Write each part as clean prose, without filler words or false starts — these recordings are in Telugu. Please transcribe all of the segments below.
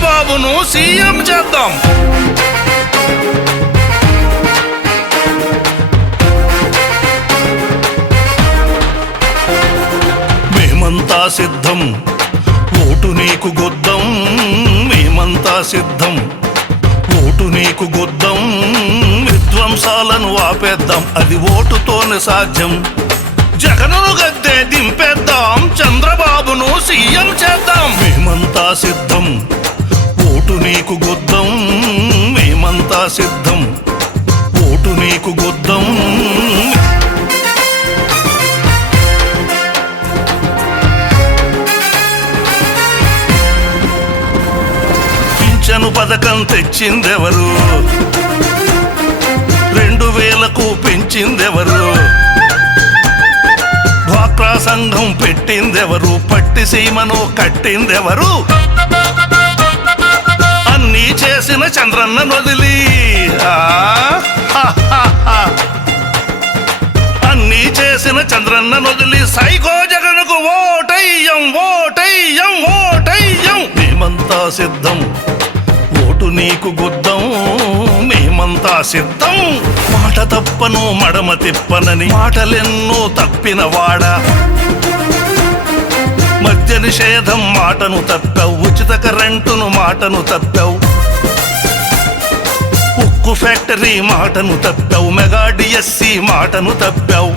చంద్రబాబును సీఎం చేద్దాం. మేమంతా సిద్ధం, ఓటు నీకు గుద్దం. మేమంతా సిద్ధం, ఓటు నీకు గుద్దం. విధ్వంసాలను ఆపేద్దాం, అది ఓటుతోనే సాధ్యం. జగనును గద్దె దింపేద్దాం, చంద్రబాబును సీఎం చేద్దాం. మేమంతా సిద్ధం, ఓటు నీకు గుద్దం. మేమంతా సిద్ధం, ఓటు నీకు గుద్దం. పింఛను పథకం తెచ్చిందెవరు? 2000కు పెంచిందెవరు? డ్వాక్రా సంఘం పెట్టిందెవరు? పట్టి సీమను కట్టిందెవరు? అన్నీ చేసిన చంద్రన్న వదిలి, అన్నీ చేసిన చంద్రన్న వదిలి సైకో జగన్కు ఓటయ్యం, ఓటయ్యం, ఓటయ్యం. మేమంతా సిద్ధం, ఓటు నీకు గుద్దం. మేమంతా సిద్ధం. మాట తప్పను మడమ తిప్పనని మాటలెన్నో తప్పిన వాడా, మద్య నిషేధం మాటను తప్పావు, ఉచిత కరెంటును మాటను తప్పావు, ఉక్కు ఫ్యాక్టరీ మాటను తప్పావు, మెగా డిఎస్సి మాటను తప్పావు,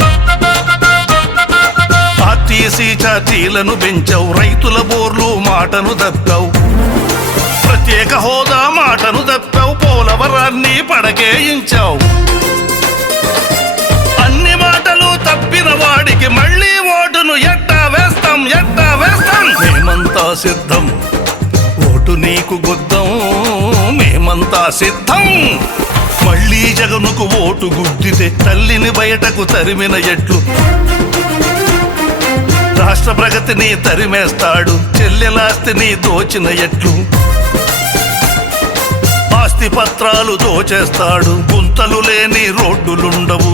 ఆర్టీసీ ఛార్జీలను పెంచావు, రైతుల బోర్లు మాటను తప్పావు, ప్రత్యేక హోదా మాటను తప్పావు, పోలవరాన్ని పడకేయించావు. అన్ని మాటలు తప్పిన వాడికి మళ్ళీ ఓటును ఎట్టా వేస్తాం, ఎట్టా వేస్తాం. మేమంతా సిద్ధం, ఓటు నీకు గుద్దం. మేమంతా సిద్ధం. మళ్ళీ జగనుకు ఓటు గుద్దితే తల్లిని బయటకు తరిమిన ఎట్లు, రాష్ట్ర ప్రగతిని తరిమేస్తాడు, చెల్లెలాస్తిని దోచిన ఎట్లు, ఆస్తి పత్రాలు దోచేస్తాడు, గుంతలు లేని రోడ్డులుండవు,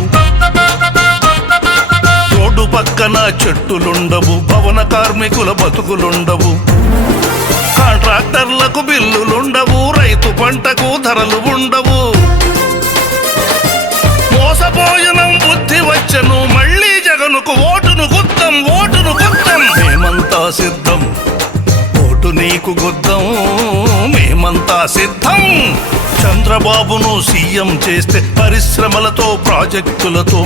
రోడ్డు పక్కన చెట్టులుండవు, భవన కార్మికుల బతుకులుండవు, కాంట్రాక్టర్లకు బిల్లులుండవు, రైతు పంటకు ధరలు ఉండవు. మోసపోయిన బుద్ధి వచ్చను, మళ్ళీ జగనుకు ఓటును గుద్దం, ఓటును గుద్దం. మేమంతా సిద్ధం, ఓటు నీకు గుద్దం. మేమంతా సిద్ధం. చంద్రబాబును సీఎం చేస్తే పరిశ్రమలతో, ప్రాజెక్టులతో,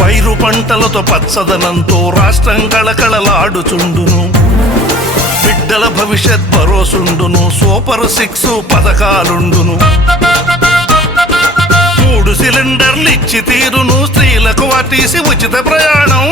పైరు పంటలతో, పచ్చదనంతో రాష్ట్రం కళకళలాడుచుండును. బిడ్డల భవిష్యత్ భరోసుండును. సూపర్ 6 పథకాలుండును. 3 సిలిండర్లు ఇచ్చి తీరును. స్త్రీలకు ఆర్టీసీ ఉచిత ప్రయాణం.